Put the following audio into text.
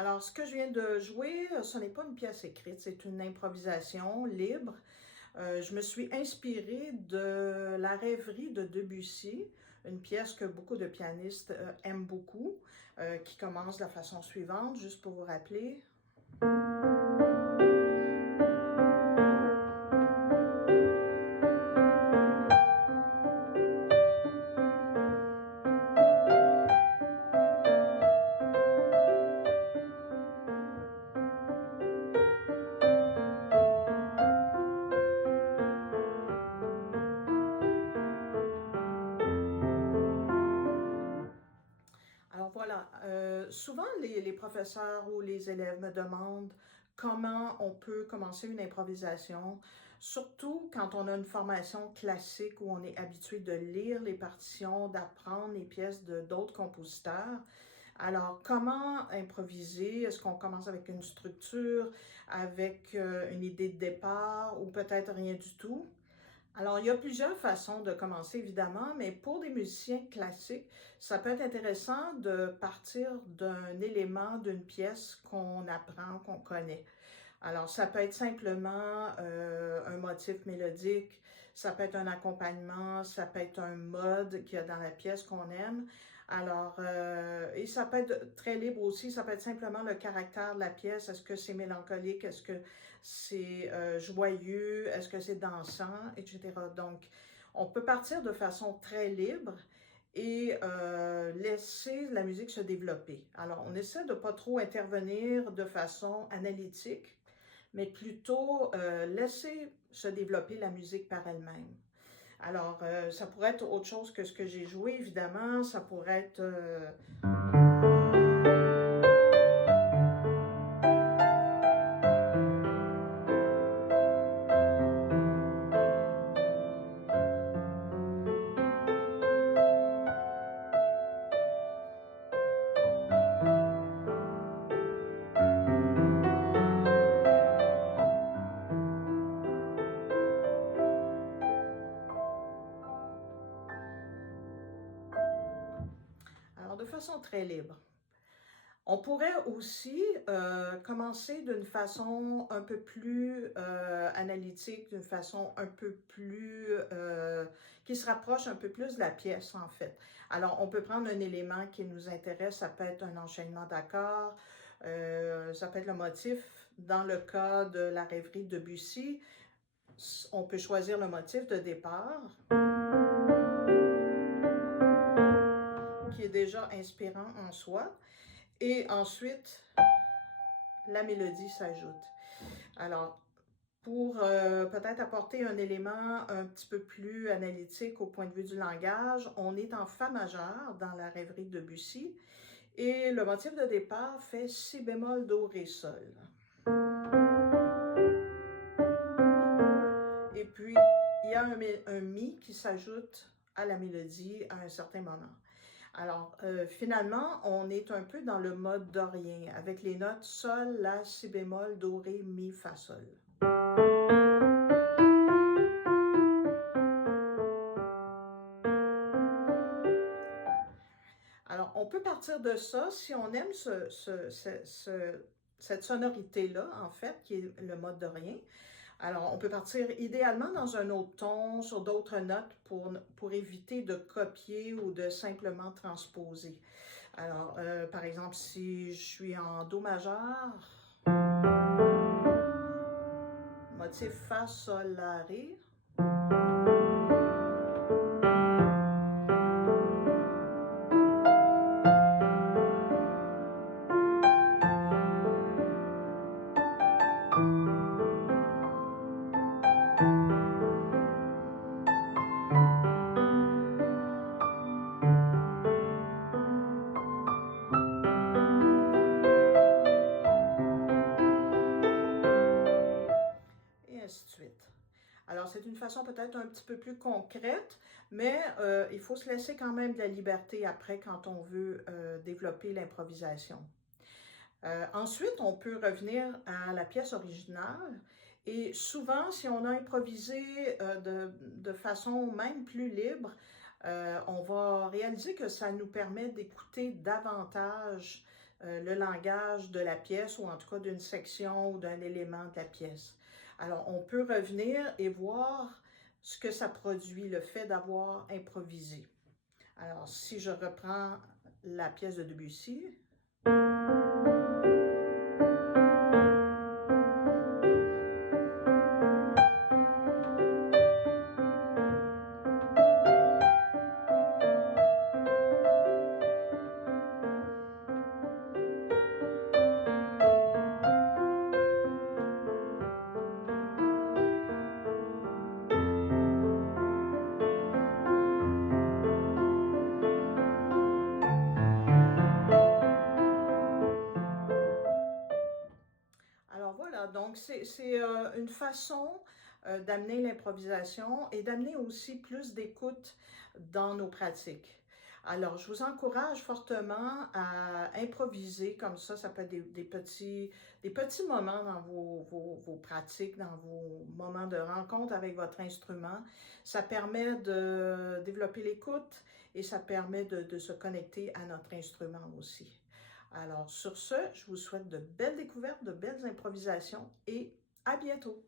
Alors, ce que je viens de jouer, ce n'est pas une pièce écrite, c'est une improvisation libre. Je me suis inspirée de La rêverie de Debussy, une pièce que beaucoup de pianistes aiment beaucoup, qui commence de la façon suivante, juste pour vous rappeler. Alors voilà, souvent les professeurs ou les élèves me demandent comment on peut commencer une improvisation, surtout quand on a une formation classique où on est habitué de lire les partitions, d'apprendre les pièces de d'autres compositeurs. Alors, comment improviser? Est-ce qu'on commence avec une structure, avec une idée de départ ou peut-être rien du tout? Alors, il y a plusieurs façons de commencer, évidemment, mais pour des musiciens classiques, ça peut être intéressant de partir d'un élément d'une pièce qu'on apprend, qu'on connaît. Alors, ça peut être simplement un motif mélodique, ça peut être un accompagnement, ça peut être un mode qu'il y a dans la pièce qu'on aime. Alors, et ça peut être très libre aussi, ça peut être simplement le caractère de la pièce. Est-ce que c'est mélancolique? Est-ce que c'est joyeux? Est-ce que c'est dansant? Etc. Donc, on peut partir de façon très libre et laisser la musique se développer. Alors, on essaie de ne pas trop intervenir de façon analytique, mais plutôt laisser se développer la musique par elle-même. Alors, ça pourrait être autre chose que ce que j'ai joué, évidemment. Ça pourrait être... Alors, de façon très libre. On pourrait aussi commencer d'une façon un peu plus analytique, d'une façon un peu plus qui se rapproche un peu plus de la pièce en fait. Alors on peut prendre un élément qui nous intéresse, ça peut être un enchaînement d'accords, ça peut être le motif. Dans le cas de La rêverie de Debussy, on peut choisir le motif de départ qui est déjà inspirant en soi. Et ensuite, la mélodie s'ajoute. Alors, pour peut-être apporter un élément un petit peu plus analytique au point de vue du langage, on est en fa majeur dans La rêverie de Debussy et le motif de départ fait si bémol, do, ré, sol. Et puis, il y a un mi qui s'ajoute à la mélodie à un certain moment. Alors, finalement, on est un peu dans le mode dorien, avec les notes sol, la, si bémol, do, ré, mi, fa, sol. Alors, on peut partir de ça si on aime cette sonorité-là, en fait, qui est le mode dorien. Alors, on peut partir idéalement dans un autre ton, sur d'autres notes, pour éviter de copier ou de simplement transposer. Alors, par exemple, si je suis en do majeur, motif fa, sol, la, ré. Et ainsi de suite. Alors, c'est une façon peut-être un petit peu plus concrète, mais il faut se laisser quand même de la liberté après quand on veut développer l'improvisation. Ensuite, on peut revenir à la pièce originale et souvent, si on a improvisé de façon même plus libre, on va réaliser que ça nous permet d'écouter davantage le langage de la pièce ou en tout cas d'une section ou d'un élément de la pièce. Alors, on peut revenir et voir ce que ça produit, le fait d'avoir improvisé. Alors, si je reprends la pièce de Debussy, alors voilà, donc c'est une façon d'amener l'improvisation et d'amener aussi plus d'écoute dans nos pratiques. Alors, je vous encourage fortement à improviser comme ça peut être des petits moments dans vos pratiques, dans vos moments de rencontre avec votre instrument. Ça permet de développer l'écoute et ça permet de se connecter à notre instrument aussi. Alors, sur ce, je vous souhaite de belles découvertes, de belles improvisations et à bientôt!